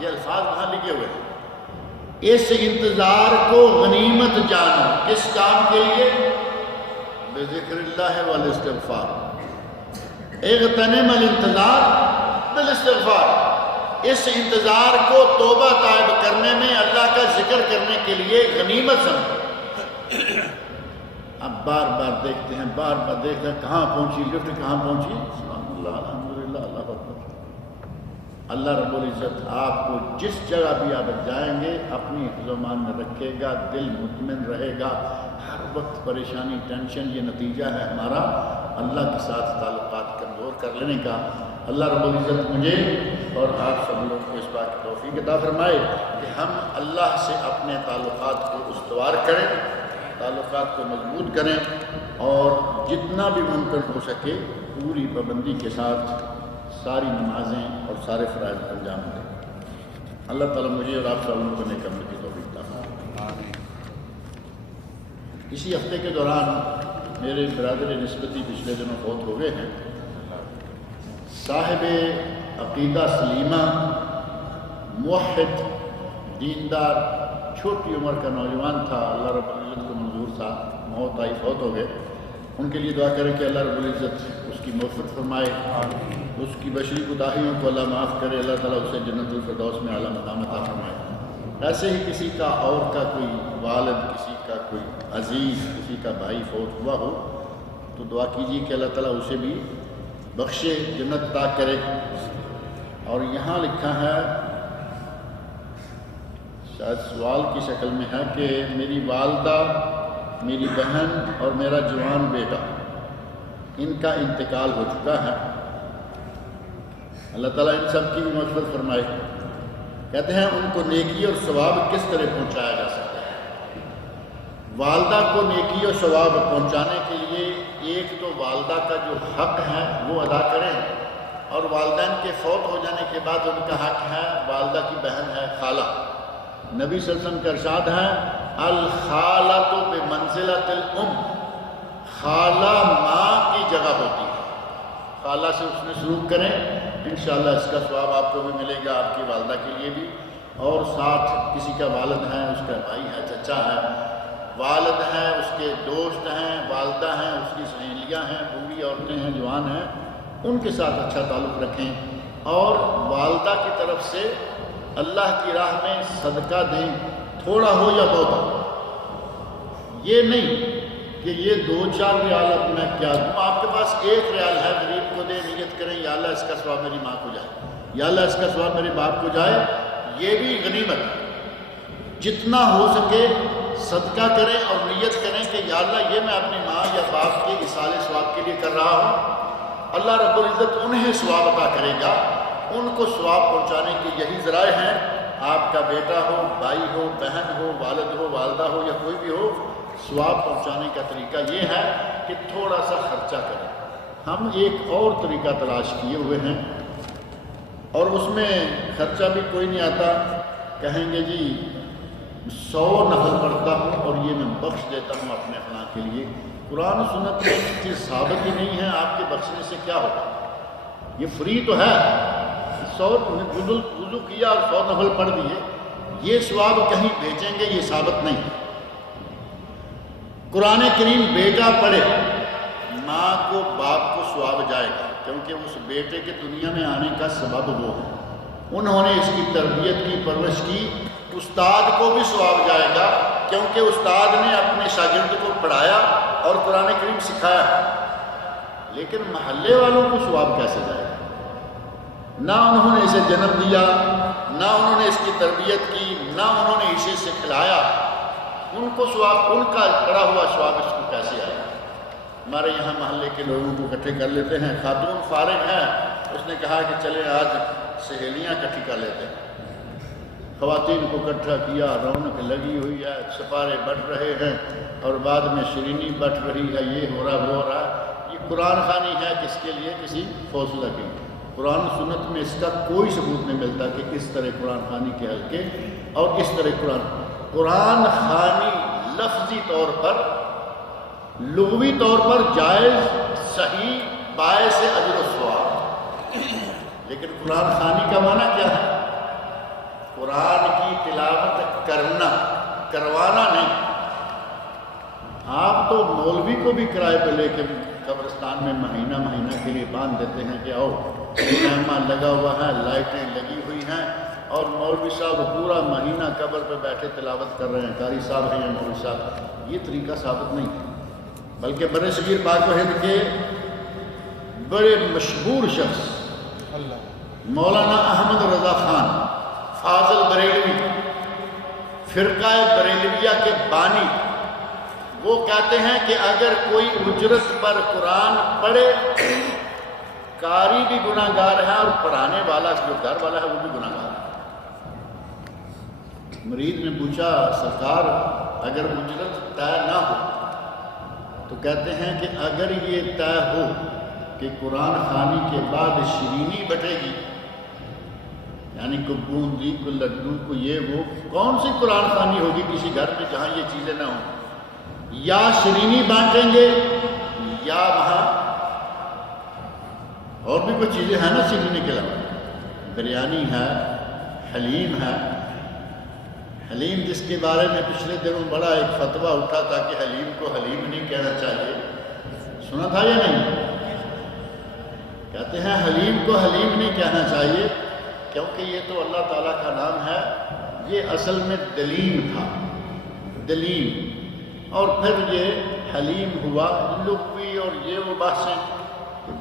یہ الفاظ وہاں لکھے ہوئے ہیں، اس انتظار کو غنیمت جانو، کس کام کے لیے؟ بذکر اللہ والاستغفار، اغتنم الانتظار بالاستغفار، اس انتظار کو توبہ طائب کرنے میں، اللہ کا ذکر کرنے کے لیے غنیمت سمجھو۔ اب بار بار دیکھتے ہیں، کہاں پہنچی لفٹ، کہاں پہنچی، سبحان اللہ الحمدللہ اللہ اکبر۔ اللہ رب العزت آپ کو جس جگہ بھی آپ جائیں گے اپنی حفظ و امان میں رکھے گا، دل مطمئن رہے گا، ہر وقت پریشانی ٹینشن، یہ نتیجہ ہے ہمارا اللہ کے ساتھ تعلقات کمزور کر لینے کا۔ اللہ رب العزت مجھے اور آپ سب لوگ کو اس بات کی توفیق عطا فرمائے کہ ہم اللہ سے اپنے تعلقات کو استوار کریں، تعلقات کو مضبوط کریں، اور جتنا بھی ممکن ہو سکے پوری پابندی کے ساتھ ساری نمازیں اور سارے فرائض انجام دیں۔ اللہ تعالیٰ مجھے اور آپ سب لوگوں کو نیک عمل کی توفیق عطا فرمائے۔ اسی ہفتے کے دوران میرے برادر نسبتی پچھلے دنوں فوت ہو گئے ہیں، صاحب عقیدہ سلیمہ، موحد، دیندار، چھوٹی عمر کا نوجوان تھا، اللہ رب العزت کو منظور تھا، موت آئی، فوت ہو گئے۔ ان کے لیے دعا کریں کہ اللہ رب العزت اس کی مغفرت فرمائے، اس کی بشری کوتاہیوں کو اللہ معاف کرے، اللہ تعالیٰ اسے جنت الفردوس میں اعلیٰ مقام عطا فرمائے۔ ایسے ہی کسی کا اور کا کوئی والد، کسی کا کوئی عزیز، کسی کا بھائی فوت ہوا ہو تو دعا کیجیے کہ اللہ تعالیٰ اسے بھی بخشے، جنت عطا کرے۔ اور یہاں لکھا ہے، شاید سوال کی شکل میں ہے کہ میری والدہ، میری بہن اور میرا جوان بیٹا، ان کا انتقال ہو چکا ہے، اللہ تعالیٰ ان سب کی بھی مغفرت فرمائے۔ کہتے ہیں ان کو نیکی اور ثواب کس طرح پہنچایا جا سکتا ہے؟ والدہ کو نیکی اور ثواب پہنچانے کے لیے ایک تو والدہ کا جو حق ہے وہ ادا کریں، اور والدین کے فوت ہو جانے کے بعد ان کا حق ہے، والدہ کی بہن ہے خالہ۔ نبی صلی اللہ علیہ وسلم کا ارشاد ہے، الخالۃ بمنزلۃ الام، خالہ ماں کی جگہ ہوتی ہے، خالہ سے اس میں سلوک کریں، انشاءاللہ اس کا ثواب آپ کو بھی ملے گا، آپ کی والدہ کے لیے بھی۔ اور ساتھ کسی کا والد ہے، اس کا بھائی ہے، چچا ہے، والد ہیں، اس کے دوست ہیں، والدہ ہیں، اس کی سہیلیاں ہیں، بوڑھی عورتیں ہیں، جوان ہیں، ان کے ساتھ اچھا تعلق رکھیں، اور والدہ کی طرف سے اللہ کی راہ میں صدقہ دیں، تھوڑا ہو یا بہت ہو۔ یہ نہیں کہ یہ 2-4 ریال اب میں کیا دوں، آپ کے پاس 1 ریال ہے، غریب کو دے، نیت کریں یا اللہ اس کا ثواب میری ماں کو جائے، یا اللہ اس کا ثواب میرے باپ کو جائے، یہ بھی غنیمت ہے۔ جتنا ہو سکے صدقہ کریں اور نیت کریں کہ یا اللہ یہ میں اپنی ماں یا باپ کے ایصال ثواب کے لیے کر رہا ہوں، اللہ رب العزت انہیں ثواب عطا کرے گا۔ ان کو ثواب پہنچانے کے یہی ذرائع ہیں، آپ کا بیٹا ہو، بھائی ہو، بہن ہو، والد ہو، والدہ ہو یا کوئی بھی ہو، ثواب پہنچانے کا طریقہ یہ ہے کہ تھوڑا سا خرچہ کریں۔ ہم ایک اور طریقہ تلاش کیے ہوئے ہیں، اور اس میں خرچہ بھی کوئی نہیں آتا، کہیں گے جی 100 نفل پڑھتا ہوں اور یہ میں بخش دیتا ہوں اپنے فلاں کے لیے۔ قرآن و سنت میں چیز ثابت ہی نہیں ہے، آپ کے بخشنے سے کیا ہوگا؟ یہ فری تو ہے، 100 وضو کیا اور 100 نفل پڑھ دیے، یہ ثواب کہیں بھیجیں گے یہ ثابت نہیں۔ قرآن کریم بیٹا پڑھے، ماں کو باپ کو ثواب جائے گا، کیونکہ اس بیٹے کے دنیا میں آنے کا سبب وہ ہے، انہوں نے اس کی تربیت کی، پرورش کی۔ استاد کو بھی ثواب جائے گا، کیونکہ استاد نے اپنے شاگرد کو پڑھایا اور قرآن کریم سکھایا ہے۔ لیکن محلے والوں کو ثواب کیسے جائے گا؟ نہ انہوں نے اسے جنم دیا، نہ انہوں نے اس کی تربیت کی، نہ انہوں نے اسے سکھلایا، ان کو ثواب، ان کا پڑا ہوا ثواب اس کو کیسے آئے گا؟ ہمارے یہاں محلے کے لوگوں کو اکٹھے کر لیتے ہیں، خاتون فارغ ہے، اس نے کہا کہ چلیں آج سہیلیاں اکٹھی کر لیتے ہیں، خواتین کو اکٹھا کیا، رونق لگی ہوئی ہے، سپارے بٹ رہے ہیں، اور بعد میں شرینی بٹ رہی ہے، یہ ہو رہا وہ ہو رہا۔ یہ قرآن خوانی ہے کس کے لیے؟ کسی فوزلہ کی۔ قرآن و سنت میں اس کا کوئی ثبوت نہیں ملتا کہ اس طرح قرآن خوانی کے حلقے اور اس طرح قرآن خوانی لفظی طور پر، لغوی طور پر جائز، صحیح، باعث اجر و ثواب، لیکن قرآن خوانی کا معنی کیا ہے؟ قرآن کی تلاوت کرنا، کروانا نہیں۔ آپ تو مولوی کو بھی کرائے پہ لے کے قبرستان میں مہینہ مہینہ کے لیے باندھ دیتے ہیں کہ آؤ، سینما لگا ہوا ہے، لائٹیں لگی ہوئی ہیں، اور مولوی صاحب پورا مہینہ قبر پہ بیٹھے تلاوت کر رہے ہیں، قاری صاحب ہیں یا مولوی صاحب۔ یہ طریقہ ثابت نہیں ہے، بلکہ برِ صغیر پاک و ہند کے بڑے مشہور شخص مولانا احمد رضا خان فاضل بریلوی، فرقہ بریلویہ کے بانی، وہ کہتے ہیں کہ اگر کوئی اجرت پر قرآن پڑھے، قاری بھی گناہ گار ہے اور پڑھانے والا جو گھر والا ہے وہ بھی گناہ گار ہے۔ مرید نے پوچھا سرکار اگر اجرت طے نہ ہو تو کہتے ہیں کہ اگر یہ طے ہو کہ قرآن خوانی کے بعد شرینی بٹے گی، یعنی کو بوندی کو لڈو کو یہ وہ، کون سی قرآن خوانی ہوگی کسی گھر میں جہاں یہ چیزیں نہ ہوں؟ یا شرینی بانٹیں گے یا وہاں اور بھی کچھ چیزیں ہیں نا شرینی کے علاوہ، بریانی ہے، حلیم ہے۔ حلیم جس کے بارے میں پچھلے دنوں بڑا ایک فتویٰ اٹھا تھا کہ حلیم کو حلیم نہیں کہنا چاہیے، سنا تھا یا نہیں؟ کہتے ہیں حلیم کو حلیم نہیں کہنا چاہیے کیونکہ یہ تو اللہ تعالیٰ کا نام ہے، یہ اصل میں دلیم تھا، دلیم، اور پھر یہ حلیم ہوا لغوی، اور یہ وہ بحثیں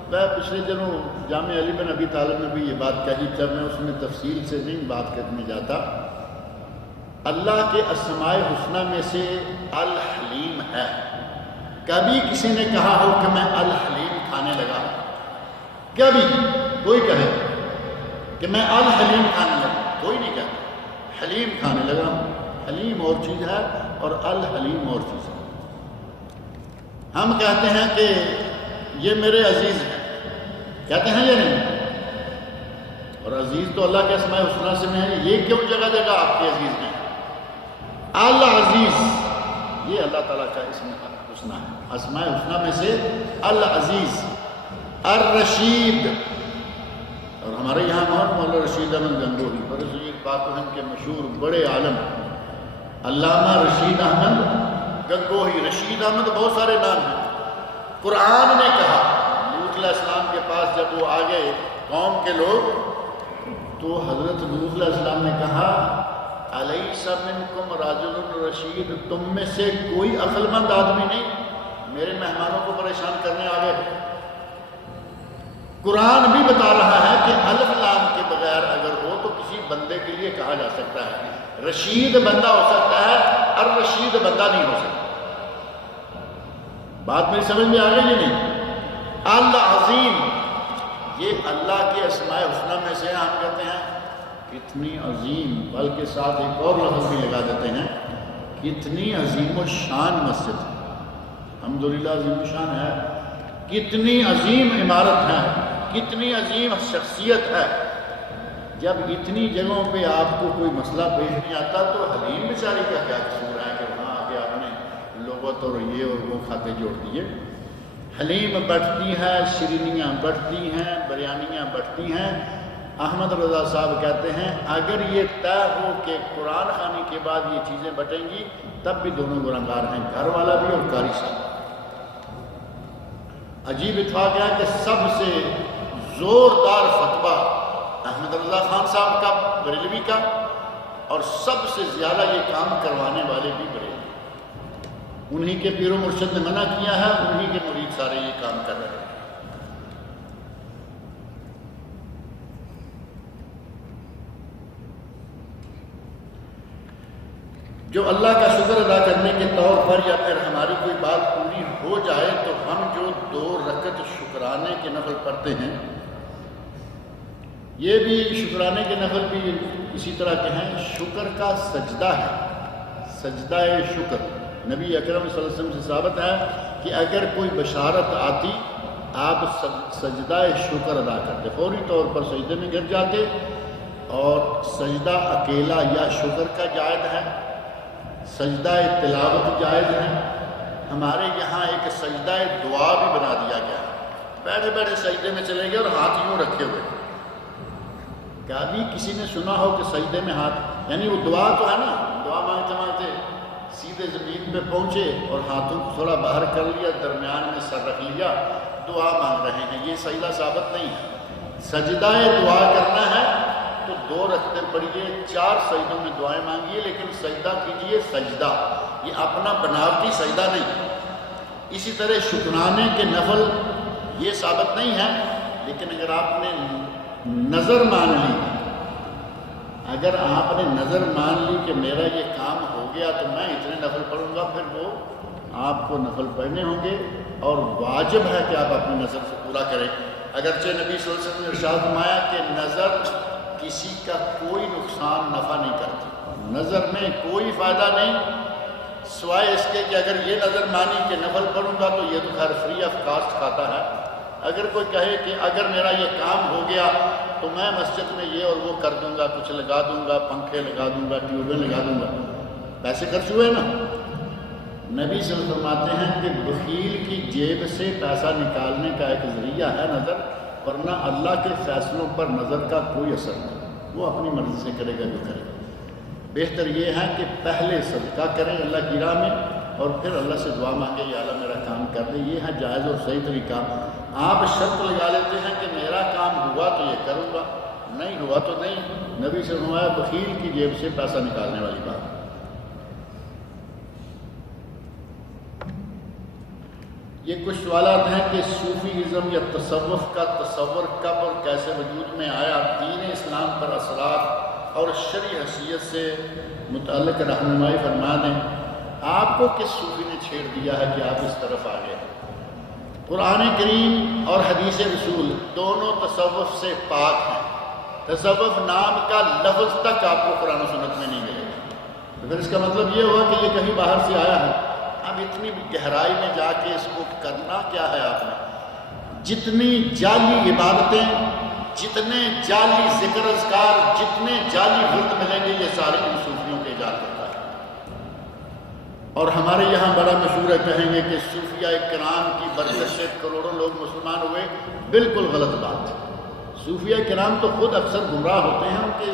میں پچھلے دنوں جامع علی بن ابی طالب میں بھی یہ بات کہی، جب میں اس میں تفصیل سے نہیں بات کرنے جاتا۔ اللہ کے اسماء الحسنہ میں سے الحلیم ہے۔ کبھی کسی نے کہا ہو کہ میں الحلیم کھانے لگا؟ کبھی کوئی کہے کہ میں الحلیم کھانے لگا؟ کوئی نہیں کہتا۔ حلیم کھانے لگا، حلیم اور چیز ہے اور الحلیم اور چیز ہے۔ ہم کہتے ہیں کہ یہ میرے عزیز ہیں، کہتے ہیں یا نہیں؟ اور عزیز تو اللہ کے اسماء الحسنہ سے میں ہے، یہ کیوں جگہ جگہ آپ کے عزیز ہیں؟ العزیز یہ اللہ تعالیٰ کا اسم حسنہ ہے، اسماء الحسنہ میں سے العزیز، الرشید، اور ہمارے یہاں محمد مولانا رشید احمد گنگوہی برصغیر پاک و ہند کے مشہور بڑے عالم علامہ رشید احمد گنگوہی، رشید احمد بہت سارے نام ہیں۔ قرآن نے کہا، لوط علیہ السلام کے پاس جب وہ آگے قوم کے لوگ، تو حضرت لوط علیہ السلام نے کہا الیس منکم رجل رشید، تم میں سے کوئی عقل مند آدمی نہیں، میرے مہمانوں کو پریشان کرنے آ گئے۔ قرآن بھی بتا رہا ہے کہ الف لام کے بغیر اگر ہو تو کسی بندے کے لیے کہا جا سکتا ہے، رشید بندہ ہو سکتا ہے، الرشید بندہ نہیں ہو سکتا۔ بات میری سمجھ میں آ گئی یا نہیں؟ العظیم یہ اللہ کے اسماء الحسنہ میں سے ہم کہتے ہیں کتنی عظیم، بلکہ ساتھ ایک اور لفظ بھی لگا دیتے ہیں، کتنی عظیم و شان مسجد ہے، الحمدللہ عظیم و شان ہے، کتنی عظیم عمارت ہے، کتنی عظیم شخصیت ہے۔ جب اتنی جگہوں پہ آپ کو کوئی مسئلہ پیش نہیں آتا تو حلیم بیچاری کا کیا قصور ہے کہ وہاں آگے آپ نے لغت اور یہ اور وہ کھاتے جوڑ دیے۔ حلیم بٹتی ہے، شیرینیاں بٹتی ہیں، بریانیاں بٹتی ہیں۔ احمد رضا صاحب کہتے ہیں اگر یہ طے ہو کہ قرآن خوانی کے بعد یہ چیزیں بٹیں گی تب بھی دونوں گنہگار ہیں، گھر والا بھی اور قاری صاحب۔ عجیب اتفاق ہے کہ سب سے زوردار فتویٰ احمد رضا خان صاحب کا، بریلوی کا، اور سب سے زیادہ یہ کام کروانے والے بھی بریلوی، انہی کے پیر و مرشد نے منع کیا ہے، انہی کے مرید سارے یہ کام کر رہے ہیں۔ جو اللہ کا شکر ادا کرنے کے طور پر یا پھر ہماری کوئی بات پوری ہو جائے تو ہم جو 2 رکعت شکرانے کے نفل پڑھتے ہیں، یہ بھی شکرانے کے نفل بھی اسی طرح کے ہیں، شکر کا سجدہ ہے، سجدہ شکر۔ نبی اکرم صلی اللہ علیہ وسلم سے ثابت ہے کہ اگر کوئی بشارت آتی آپ سجدہ شکر ادا کرتے، فوری طور پر سجدے میں گر جاتے، اور سجدہ اکیلا یا شکر کا جائز ہے، سجدہ تلاوت جائز ہے۔ ہمارے یہاں ایک سجدہ دعا بھی بنا دیا گیا ہے، بیٹھے بیٹھے سجدے میں چلے گئے اور ہاتھ یوں رکھے ہوئے۔ کبھی کسی نے سنا ہو کہ سجدے میں ہاتھ، یعنی وہ دعا تو ہے نا، دعا مانگتے مانگتے سیدھے زمین پہ پہنچے اور ہاتھوں کو تھوڑا باہر کر لیا، درمیان میں سر رکھ لیا، دعا مانگ رہے ہیں، یہ سجدہ ثابت نہیں ہے۔ سجدہ دعا کرنا ہے تو 2 رکعتیں پڑھیے، 4 سجدوں میں دعائیں مانگیے، لیکن سجدہ کیجیے سجدہ، یہ اپنا بناوٹی سجدہ نہیں۔ اسی طرح شکرانے کے نفل یہ ثابت نہیں ہے، لیکن اگر آپ نے نظر مان لی، اگر آپ نے نظر مان لی کہ میرا یہ کام ہو گیا تو میں اتنے نفل پڑھوں گا، پھر وہ آپ کو نفل پڑھنے ہوں گے، اور واجب ہے کہ آپ اپنی نظر سے پورا کریں۔ اگرچہ نبی صلی اللہ علیہ وسلم نے ارشاد فرمایا کہ نظر کسی کا کوئی نقصان نفع نہیں کرتی، نظر میں کوئی فائدہ نہیں، سوائے اس کے کہ اگر یہ نظر مانی کہ نفل پڑھوں گا تو یہ تو خیر فری آف کاسٹ کھاتا ہے۔ اگر کوئی کہے کہ اگر میرا یہ کام ہو گیا تو میں مسجد میں یہ اور وہ کر دوں گا، کچھ لگا دوں گا، پنکھے لگا دوں گا، ٹیوبیں لگا دوں گا، پیسے خرچ ہوئے نا۔ نبی صلی اللہ علیہ وسلم فرماتے ہیں کہ بخیل کی جیب سے پیسہ نکالنے کا ایک ذریعہ ہے نظر، ورنہ اللہ کے فیصلوں پر نظر کا کوئی اثر نہیں، وہ اپنی مرضی سے کرے گا جو کرے گا۔ بہتر یہ ہے کہ پہلے صدقہ کریں اللہ کی راہ میں، اور پھر اللہ سے دعا مانگے یا اللہ میرا کام کر دے. یہ ہے جائز اور صحیح طریقہ. آپ شرط لگا لیتے ہیں کہ میرا کام ہوا تو یہ کروں گا، نہیں ہوا تو نہیں. نبی سے فرمایا بخیل کی جیب سے پیسہ نکالنے والی بات. یہ کچھ سوالات ہیں کہ صوفیزم یا تصوف کا تصور کب اور کیسے وجود میں آیا، دین اسلام پر اثرات اور شرعی حیثیت سے متعلق رہنمائی فرما دیں. آپ کو کس صوفی نے چھیڑ دیا ہے کہ آپ اس طرف آ گئے؟ قرآن کریم اور حدیث رسول دونوں تصوف سے پاک ہیں. تصوف نام کا لفظ تک آپ کو قرآن و سنت میں نہیں ملے گا. تو پھر اس کا مطلب یہ ہوا کہ یہ کہیں باہر سے آیا ہے. اب اتنی گہرائی میں جا کے اس کو کرنا کیا ہے آپ نے؟ جتنی جعلی عبادتیں، جتنے جعلی ذکر اذکار، جتنے جعلی ورد ملیں گے، یہ سارے ان صوفیوں کے ایجاد کرتا ہے. اور ہمارے یہاں بڑا مشہور ہے، کہیں گے کہ صوفیاء کرام کی برکت سے کروڑوں لوگ مسلمان ہوئے. بالکل غلط بات ہے. صوفیاء کرام تو خود اکثر گمراہ ہوتے ہیں، ان کے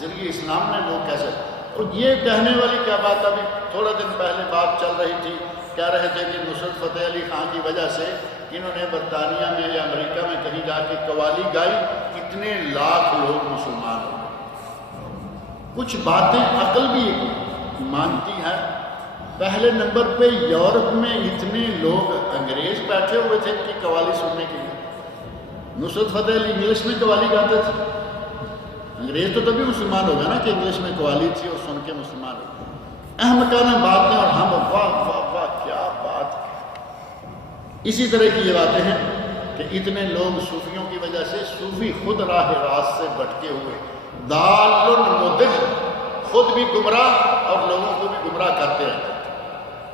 ذریعے اسلام میں لوگ کیسے. اور یہ کہنے والی کیا بات، ابھی تھوڑا دن پہلے بات چل رہی تھی، کہہ رہے تھے کہ نصرت فتح علی خان کی وجہ سے انہوں نے برطانیہ میں یا امریکہ میں کہیں جا کے قوالی گائی، اتنے لاکھ لوگ مسلمان ہو گئے. کچھ باتیں عقل بھی مانتی ہے. پہلے نمبر پہ یورپ میں اتنے لوگ انگریز بیٹھے ہوئے تھے کہ قوالی سننے کے لیے. نصرت فتح علی انگلش میں قوالی گاتے تھے. انگریز تو تبھی مسلمان ہوگا نا کہ انگلش میں قوالی تھی اور سن کے مسلمان ہو گئے. احمقانہ باتیں، اور ہم واہ واہ واہ کیا بات. اسی طرح کی یہ باتیں ہیں کہ اتنے لوگ صوفیوں کی وجہ سے، صوفی خود راہ راست سے بھٹکے ہوئے، ضال مضل، خود بھی گمراہ اور لوگوں کو بھی گمراہ کرتے رہتے.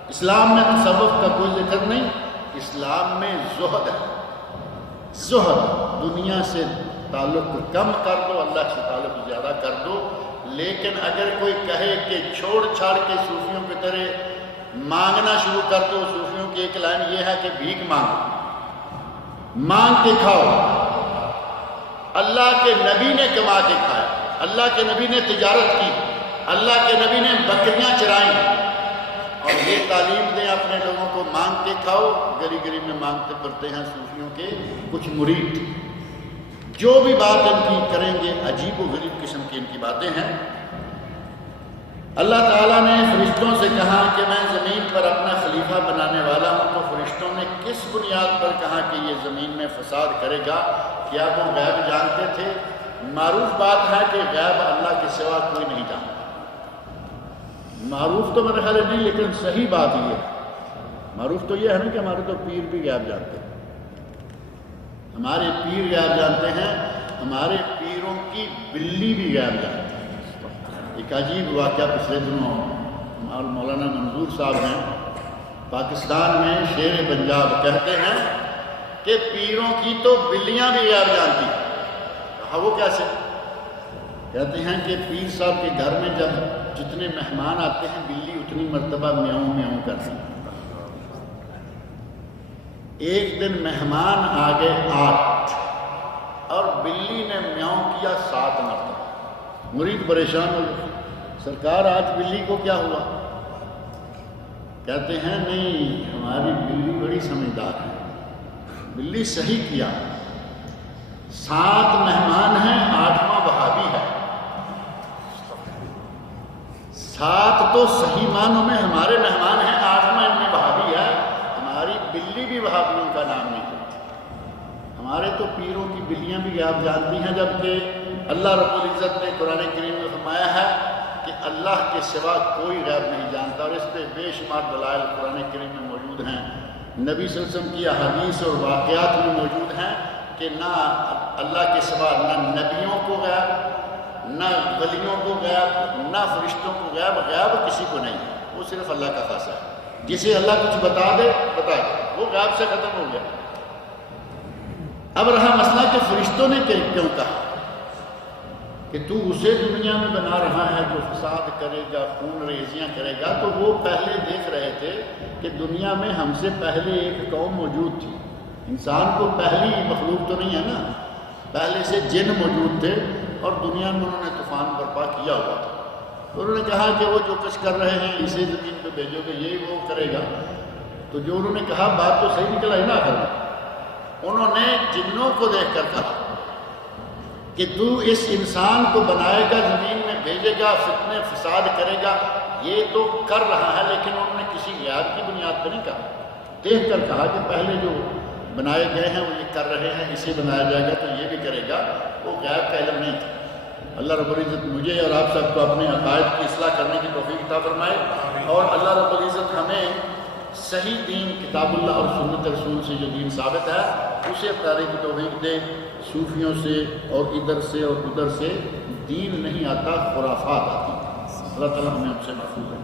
اسلام میں تصوف کا کوئی ذکر نہیں. اسلام میں زہد ہے. زہد، دنیا سے تعلق کم کر دو، اللہ سے تعلق زیادہ کر دو. لیکن اگر کوئی کہے کہ چھوڑ چھاڑ کے صوفیوں کی طرح مانگنا شروع کر دو، صوفیوں کی ایک لائن یہ ہے کہ بھیک مانگو، مانگ کے کھاؤ. اللہ کے نبی نے کما کے کھایا، اللہ کے نبی نے تجارت کی، اللہ کے نبی نے بکریاں چرائیں، اور یہ تعلیم دیں اپنے لوگوں کو مانگ کے کھاؤ. گلی گلی میں مانگتے پھرتے ہیں صوفیوں کے کچھ مرید. جو بھی بات ان کی کریں گے عجیب و غریب قسم کی ان کی باتیں ہیں. اللہ تعالیٰ نے فرشتوں سے کہا کہ میں زمین پر اپنا خلیفہ بنانے والا ہوں. تو فرشتوں نے کس بنیاد پر کہا کہ یہ زمین میں فساد کرے گا؟ کیا وہ غیب جانتے تھے؟ معروف بات ہے کہ غیب اللہ کے سوا کوئی نہیں جانتا. معروف تو میرے خیال ہے نہیں، لیکن صحیح بات یہ ہے. معروف تو یہ ہے نا کہ ہمارے تو پیر بھی غیب جانتے ہیں. ہمارے پیر غیب جانتے ہیں، ہمارے پیروں کی بلی بھی غیب جانتے ہیں. ایک عجیب واقعہ پچھلے دنوں مولانا منظور صاحب ہیں پاکستان میں، شیر پنجاب، کہتے ہیں کہ پیروں کی تو بلیاں بھی غیب جانتی ہیں. کہا وہ کیسے؟ کہتے ہیں کہ پیر صاحب کے گھر میں جب جتنے مہمان آتے ہیں بلی اتنی مرتبہ میاؤں میاؤں کرتی ہے. ایک دن مہمان آگے 8 اور بلی نے میاؤں کیا 7 مرتبہ. مرید پریشان ہو گئے، سرکار آج بلی کو کیا ہوا؟ کہتے ہیں نہیں، ہماری بلی بڑی سمجھدار ہے، بلی صحیح کیا. 7 مہمان ہیں، 8واں وہابی ہے. 7 تو صحیح معنوں میں ہمارے مہمان ہیں، 8واں ان میں وہابی ہے. ہماری بلی بھی وہابیوں کا نام نہیں کرتی. ہمارے تو پیروں کی بلیاں بھی غیب جانتی ہیں، جبکہ اللہ رب العزت نے قرآن کریم میں فرمایا ہے کہ اللہ کے سوا کوئی غیب نہیں جانتا. اور اس پہ بے شمار دلائل قرآن کریم میں موجود ہیں، نبی صلی اللہ علیہ وسلم کی احادیث اور واقعات میں موجود ہیں کہ نہ اللہ کے سوا نہ نبیوں کو غیب، نہ ولیوں کو غیب، نہ فرشتوں کو غیب. غیب کسی کو نہیں ہے، وہ صرف اللہ کا خاصہ ہے. جسے اللہ کچھ بتا دے بتا دے، وہ غیب سے ختم ہو گیا. اب رہا مسئلہ کہ فرشتوں نے کیوں کہا کہ تو اسے دنیا میں بنا رہا ہے جو فساد کرے گا، خون ریزیاں کرے گا. تو وہ پہلے دیکھ رہے تھے کہ دنیا میں ہم سے پہلے ایک قوم موجود تھی. انسان کو پہلی مخلوق تو نہیں ہے نا، پہلے سے جن موجود تھے اور دنیا میں انہوں نے طوفان برپا کیا ہوا تھا. تو انہوں نے کہا کہ وہ جو کچھ کر رہے ہیں اسے زمین پہ بھیجو گے، یہی وہ کرے گا۔ تو جو انہوں نے کہا بات تو صحیح نکلا ہی نہ کرنا، انہوں نے جنوں کو دیکھ کر کہا کہ تو اس انسان کو بنائے گا، زمین میں بھیجے گا، فتنے فساد کرے گا، یہ تو کر رہا ہے، لیکن انہوں نے کسی غیب کی بنیاد پہ نہیں کہا، دیکھ کر کہا کہ پہلے جو بنائے گئے ہیں وہ یہ کر رہے ہیں، اسے بنایا جائے گا تو یہ بھی کرے گا، وہ غیب کا علم نہیں تھا۔ اللہ رب العزت مجھے اور آپ سب کو اپنے عقائد کی اصلاح کرنے کی توفیق عطا فرمائے، اور اللہ رب العزت ہمیں صحیح دین کتاب اللہ اور سنت رسول سے جو دین ثابت ہے اسے اپنانے کی توفیق دے۔ صوفیوں سے اور ادھر سے اور ادھر سے دین نہیں آتا، خرافات آتی۔ اللہ تعالیٰ ہمیں ان سے محفوظ ہے۔